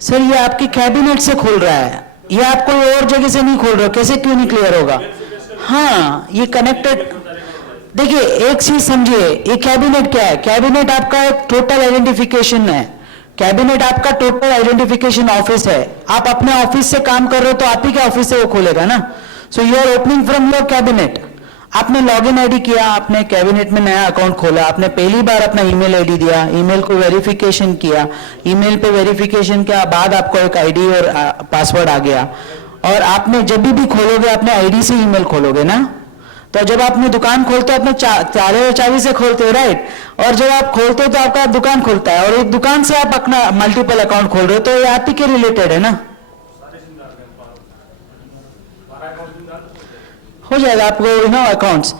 Sir ये आपके कैबिनेट से खुल रहा है, ये आप कोई और जगह से नहीं खोल रहे हो. कैसे क्यों नहीं क्लियर होगा? हाँ, ये कनेक्टेड. देखिए एक चीज समझिए, ये कैबिनेट क्या है? कैबिनेट आपका एक टोटल आइडेंटिफिकेशन है. कैबिनेट आपका टोटल आइडेंटिफिकेशन ऑफिस है. आप अपने ऑफिस से काम कर रहे हो तो आप ही के ऑफिस से वो खोलेगा ना. So you are opening from your cabinet. आपने लॉगिन आईडी किया, आपने कैबिनेट में नया अकाउंट खोला, आपने पहली बार अपना ईमेल आईडी दिया, ईमेल को वेरिफिकेशन किया, ईमेल पे वेरिफिकेशन के बाद आपको एक आईडी और पासवर्ड आ गया, और आपने जब भी खोलोगे अपने आईडी से ईमेल खोलोगे ना, तो जब आपने दुकान खोलते हो अपने ताले और चाबी से खोलते हो, राइट, और जब आप खोलते हो तो आपका दुकान खुलता है, और एक दुकान से आप अपना मल्टीपल अकाउंट खोल रहे हो, तो ये आप ही के रिलेटेड है ना, हो जाएगा आपको अकाउंट्स।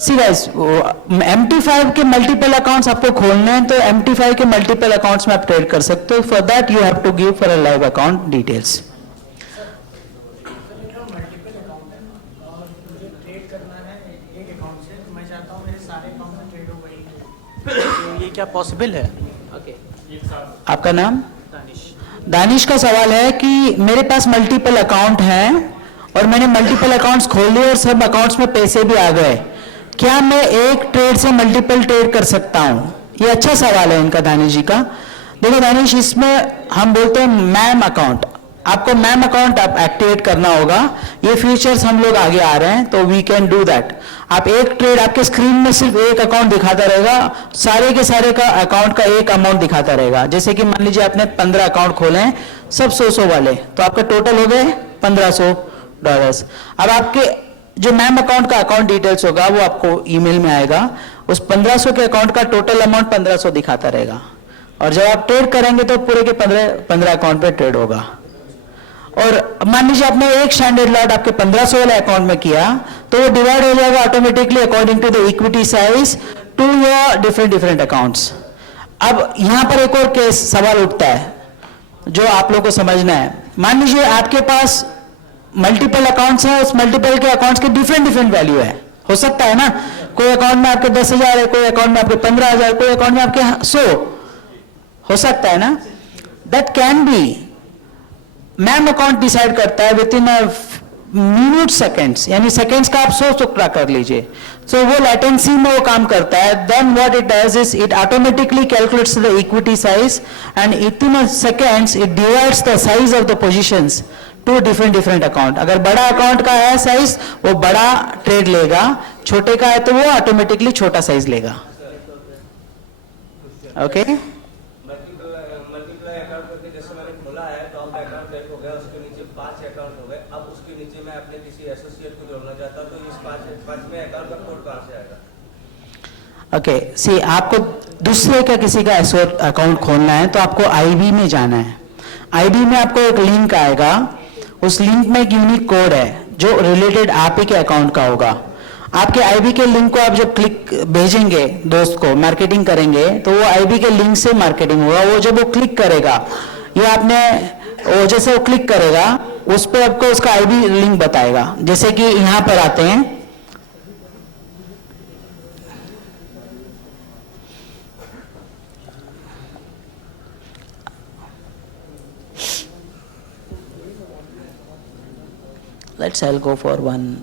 सी गाइस, MT5 के मल्टीपल अकाउंट्स आपको खोलने हैं, तो MT5 के मल्टीपल अकाउंट्स में आप ट्रेड कर सकते हो। For that you have to give for a live account details. ये क्या पॉसिबल है? आपका नाम? दानिश का सवाल है कि मेरे पास मल्टीपल अकाउंट हैं और मैंने मल्टीपल अकाउंट्स खोल लिए और सब अकाउंट्स में पैसे भी आ गए, क्या मैं एक ट्रेड से मल्टीपल ट्रेड कर सकता हूं? ये अच्छा सवाल है इनका, दानिश जी का। देखो दानिश, इसमें हम बोलते हैं मैम अकाउंट, आपको मैम अकाउंट आप एक्टिवेट करना होगा। ये फीचर्स हम लोग आगे आ रहे हैं, तो वी कैन डू दैट। आप एक ट्रेड, आपके स्क्रीन में सिर्फ एक अकाउंट दिखाता रहेगा, सारे के सारे का अकाउंट का एक अमाउंट दिखाता रहेगा। जैसे कि मान लीजिए आपने 15 अकाउंट खोले हैं, सब 100 वाले, तो आपका टोटल हो गए $1500। अब आपके जो मैम अकाउंट का अकाउंट डिटेल्स होगा वो आपको ईमेल में आएगा, उस 1500 के अकाउंट का टोटल अमाउंट 1500 दिखाता रहेगा, और जब आप ट्रेड करेंगे तो पूरे के 15 अकाउंट पे ट्रेड होगा। और मान लीजिए आपने एक स्टैंडर्ड लॉट आपके 1500 वाले अकाउंट में किया, तो वो डिवाइड हो जाएगा automatically according to the equity size to your different accounts. अब यहां पर एक और केस सवाल उठता है जो आप लोगों को समझना है। मान लीजिए आपके पास मल्टीपल अकाउंट्स हैं, उस मल्टीपल के अकाउंट्स के डिफरेंट वैल्यू है, हो सकता है ना, कोई अकाउंट में आपके 10,000 है, कोई अकाउंट में आपके 15,000, कोई अकाउंट में आपके 100, हो सकता है ना। That can be, ma'am account decide करता है विद इन मिनट सेकेंड्स, यानी सेकेंड्स का आप 100 टुकड़ा कर लीजिए, सो वो लेटेंसी में वो काम करता है। Then what it does is it automatically calculates the equity size and in seconds it divides the size of the positions to different account. अगर बड़ा अकाउंट का है साइज, वो बड़ा ट्रेड लेगा, छोटे का है तो वो ऑटोमेटिकली छोटा साइज लेगा। ओके, मल्टीप्लाई अकाउंट करके जैसे मैंने खोला है तो आपका अकाउंट एक हो गया, उसके नीचे 5 अकाउंट हो गए, अब उसके नीचे मैं अपने किसी एसोसिएट को जोड़ना चाहता हूं, तो इस 5 में अकाउंट का कोड कहां से आएगा? ओके, सी आपको दूसरे का किसी का अकाउंट खोलना है तो आपको आईबी में जाना है। आईबी में आपको एक लिंक आएगा, उस लिंक में एक यूनिक कोड है जो रिलेटेड आप ही के अकाउंट का होगा। आपके आईबी के लिंक को आप जब क्लिक भेजेंगे दोस्त को, मार्केटिंग करेंगे, तो वो आईबी के लिंक से मार्केटिंग होगा। वो जब वो क्लिक करेगा, ये आपने वो जैसे वो क्लिक करेगा उस पर आपको उसका आईबी लिंक बताएगा। जैसे कि यहां पर आते हैं, I'll go for one.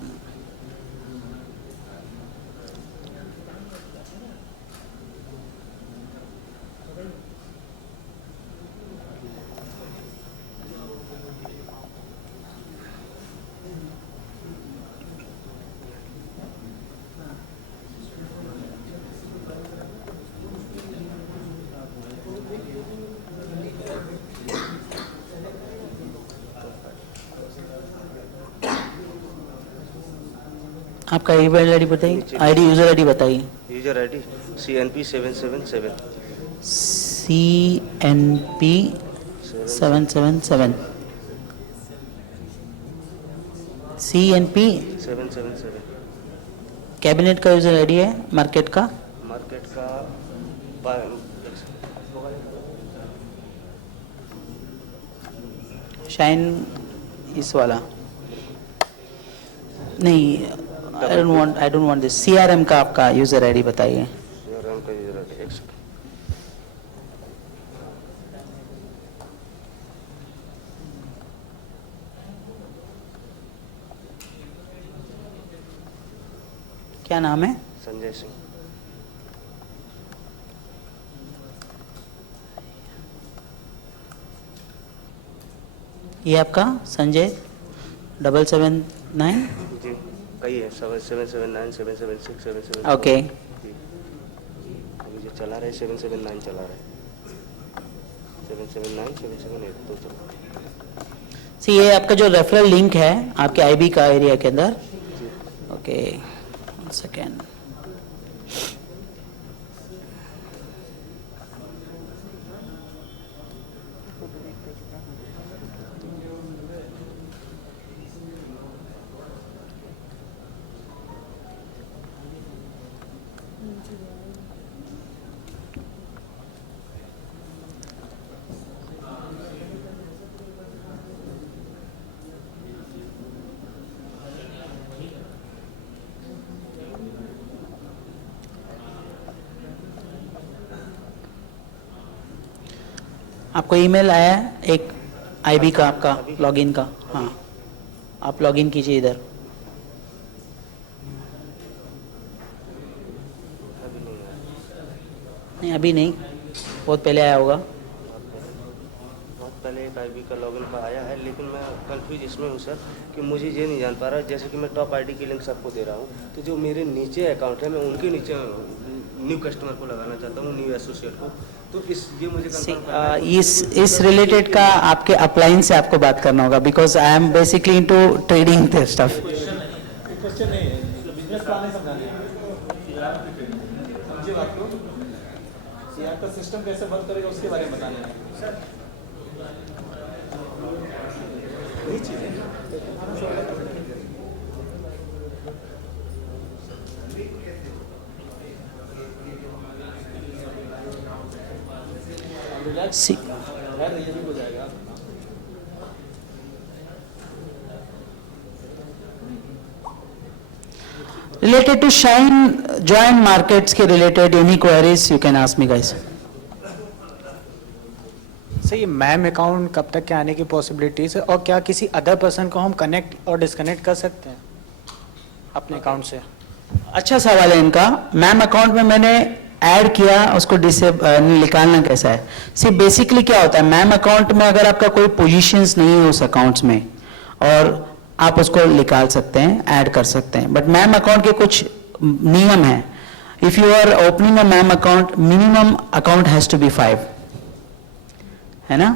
आपका ईमेल आईडी बताइए, आईडी यूजर आईडी बताइए। User ID CNP 777 CNP 777 CNP 777 cabinet का यूजर आईडी है, मार्केट का शाइन इस वाला नहीं, I don't want this. CRM का आपका यूजर आईडी बताइए। CRM का यूजर आईडी, एक सेकंड। क्या नाम है? संजय सिंह। ये आपका संजय 779 जी कई है 7779 776 777 Okay. अभी जो चला रहा है 779 चला रहा है 779 778 तो चल रहा है। See, ये आपका जो रेफरल लिंक है आपके आईबी का एरिया के अंदर. Okay, second. आपको ईमेल आया है एक आईबी का आपका लॉगिन का. हाँ, आप लॉगिन कीजिए इधर. नहीं, अभी नहीं, बहुत पहले आया होगा. बहुत पहले एक आईबी का लॉगिन का आया है, लेकिन मैं कंफ्यूज इसमें हूँ सर कि मुझे ये नहीं जान पा रहा. जैसे कि मैं टॉप आईडी की लिंक सबको दे रहा हूँ, तो जो मेरे नीचे अकाउंट है मैं उनके नीचे न्यू कस्टमर को लगाना चाहता हूँ, न्यू एसोसिएट को. तो ये मुझे इस रिलेटेड का आपके अपलाइन से आपको बात करना होगा, because I am basically into trading this stuff. Question नहीं है, बिजनेस प्लान नहीं समझाने समझिए बात को. सीआर का सिस्टम कैसे वर्क करेगा उसके बारे में बताना है. यही चीज़ है. See, हो जाएगा. related to Shine join markets के related any queries you can ask me guys. Sir, ये मैम अकाउंट कब तक के आने की पॉसिबिलिटीज है, और क्या किसी अदर पर्सन को हम कनेक्ट और डिस्कनेक्ट कर सकते हैं अपने अकाउंट से? अच्छा सवाल है इनका. मैम अकाउंट में मैंने ऐड किया, उसको निकालना कैसा है? सी बेसिकली क्या होता है, मैम अकाउंट में अगर आपका कोई पोजीशंस नहीं है उस अकाउंट्स में, और आप उसको निकाल सकते हैं, ऐड कर सकते हैं. बट मैम अकाउंट के कुछ नियम है. If you are opening a MAM account, minimum account has to be 5, है ना?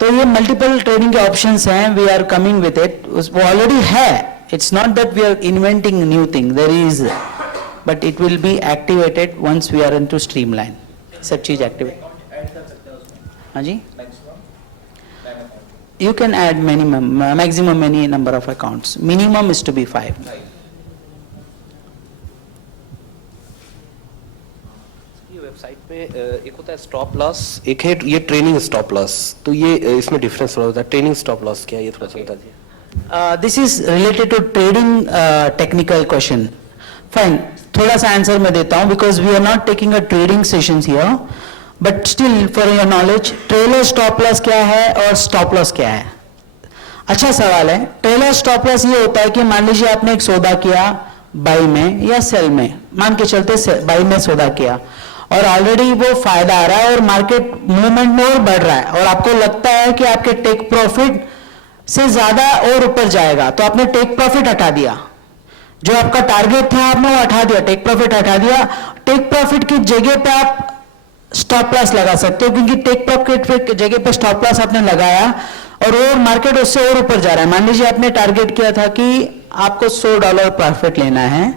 तो ये मल्टीपल ट्रेडिंग के ऑप्शंस हैं, we are coming with it. वो ऑलरेडी है, it's not that we are inventing new thing, there is, but it will be activated once we are into streamline. सब चीज activate. हाँ जी? You can add maximum any number of accounts. Minimum is to be 5. ये वेबसाइट पे एक होता है स्टॉप लॉस, एक है ये ट्रेनिंग स्टॉप लॉस. तो ये इसमें डिफरेंस थोड़ा होता है. ट्रेनिंग स्टॉप लॉस क्या है, ये थोड़ा सा बता दीजिए. This is related to trading technical question. Fine. थोड़ा सा आंसर मैं देता हूं, because we are not taking a trading sessions here, but still for your knowledge, trailer stop loss क्या है और स्टॉप लॉस क्या है? अच्छा सवाल है. ट्रेलर स्टॉप लॉस ये होता है कि मान लीजिए आपने एक सौदा किया बाई में या सेल में, मान के चलते बाई में सौदा किया, और ऑलरेडी वो फायदा आ रहा है और मार्केट मूवमेंट में और बढ़ रहा है, और आपको लगता है कि आपके टेक प्रॉफिट से ज्यादा और ऊपर जाएगा, तो आपने टेक प्रॉफिट हटा दिया. जो आपका टारगेट था आपने वो हटा दिया, टेक प्रॉफिट हटा दिया. टेक प्रॉफिट की जगह पे आप स्टॉप लॉस लगा सकते हो, क्योंकि टेक प्रॉफिट की जगह पे स्टॉप लॉस आपने लगाया और वो मार्केट उससे और ऊपर जा रहा है. मान लीजिए आपने टारगेट किया था कि आपको $100 प्रॉफिट लेना है,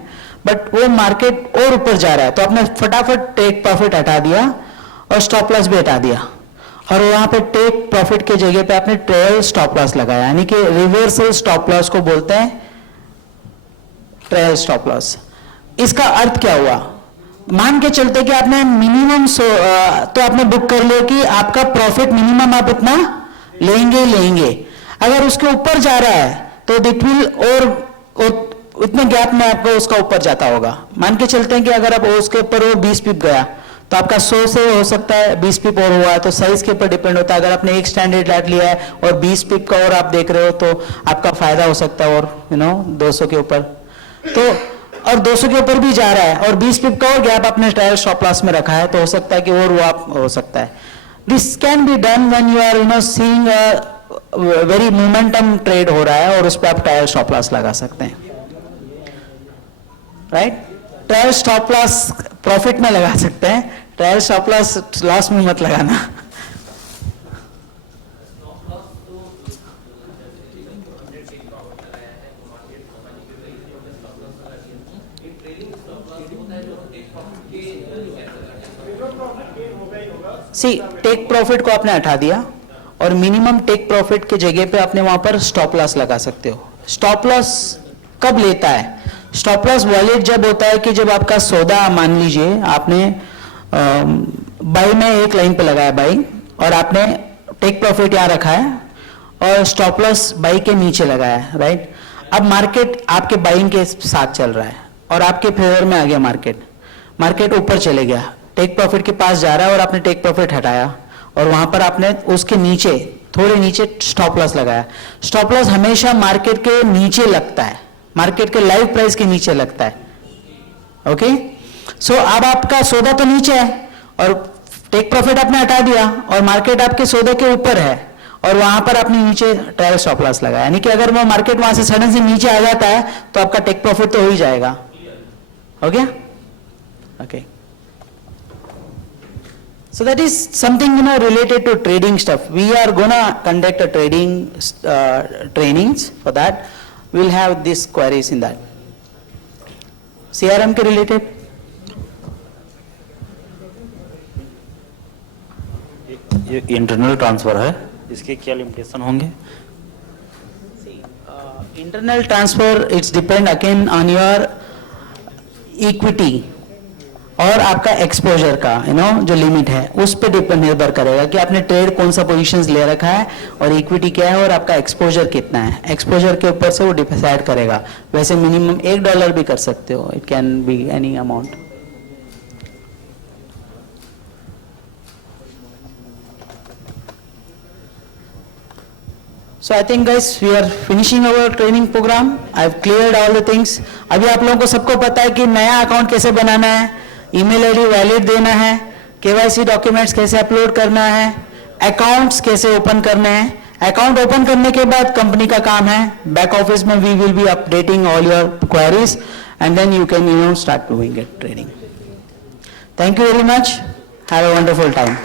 बट वो मार्केट और ऊपर जा रहा है, तो आपने फटाफट टेक प्रॉफिट हटा दिया और स्टॉप लॉस भी हटा दिया, और वहां पे टेक प्रॉफिट की जगह पे आपने ट्रेल स्टॉप लॉस लगाया, यानी कि रिवर्सल स्टॉप लॉस को बोलते हैं ट्रेल स्टॉप लॉस. इसका अर्थ क्या हुआ? मान के चलते कि आपने मिनिमम तो आपने बुक कर लिया कि आपका प्रॉफिट मिनिमम आप इतना लेंगे. अगर उसके ऊपर जा रहा है तो इट विल और इतने गैप में आपको उसका ऊपर जाता होगा. मान के चलते हैं कि अगर आप उसके ऊपर वो 20 पिप गया, तो आपका 100 से हो सकता है 20 पिप और हुआ, तो साइज के ऊपर डिपेंड होता है. अगर आपने एक स्टैंडर्ड लाइट लिया है और 20 पिप का और आप देख रहे हो, तो आपका फायदा हो सकता है, और 200 के ऊपर, तो और 200 के ऊपर भी जा रहा है और 20 पिप का और गैप आपने ट्रायल स्टॉप लॉस में रखा है, तो हो सकता है कि और वो आप हो सकता है. This can be done when you are seeing very momentum trade हो रहा है, और उस पर आप ट्रायल स्टॉप लॉस लगा सकते हैं. Right? Trial stop loss profit में लगा सकते हैं, ट्रायल स्टॉप लॉस लॉस में मत लगाना. सी टेक प्रॉफिट को आपने हटा दिया और मिनिमम टेक प्रॉफिट के जगह पे आपने वहां पर स्टॉप लॉस लगा सकते हो. स्टॉप लॉस कब लेता है? स्टॉप लॉस वैलिड जब होता है कि जब आपका सौदा, मान लीजिए आपने बाई में एक लाइन पे लगाया बाई, और आपने टेक प्रॉफिट यहां रखा है और स्टॉप लॉस बाई के नीचे लगाया है, राइट? अब मार्केट आपके बाइंग के साथ चल रहा है और आपके फेवर में आ गया मार्केट ऊपर चले गया, टेक प्रॉफिट के पास जा रहा है और आपने टेक प्रॉफिट हटाया और वहां पर आपने उसके नीचे, थोड़े नीचे स्टॉप लॉस लगाया. स्टॉप लॉस हमेशा मार्केट के नीचे लगता है, मार्केट के लाइव प्राइस के नीचे लगता है. ओके, सो अब आपका सौदा तो नीचे है और टेक प्रॉफिट आपने हटा दिया और मार्केट आपके सौदे के ऊपर है और वहां पर आपने नीचे ट्रायल स्टॉप लॉस लगाया. यानी कि अगर वो मार्केट वहां से सडन से नीचे आ जाता है तो आपका टेक प्रॉफिट तो हो ही जाएगा. Okay, okay. So that is something, you know, related to trading stuff. We are gonna conduct a trading trainings. For that, we'll have these queries in that. CRM के related. ये इंटरनल ट्रांसफर है, इसके क्या लिमिटेशन होंगे? Internal transfer, it's depend again on your equity और आपका एक्सपोजर का जो लिमिट है उस पे डिपेंड निर्भर करेगा कि आपने ट्रेड कौन सा पोजीशंस ले रखा है और इक्विटी क्या है और आपका एक्सपोजर कितना है. एक्सपोजर के ऊपर से वो डिसाइड करेगा. वैसे मिनिमम $1 भी कर सकते हो, it can be any amount. So I think guys we are finishing our training program. I've cleared all the things. अभी आप लोगों को सबको पता है कि नया अकाउंट कैसे बनाना है, ईमेल आईडी वैलिड देना है, केवाईसी डॉक्यूमेंट्स कैसे अपलोड करना है, अकाउंट्स कैसे ओपन करने हैं. अकाउंट ओपन करने के बाद कंपनी का काम है, बैक ऑफिस में we will be updating all your queries and then you can start doing it trading. Thank you very much. Have a wonderful time.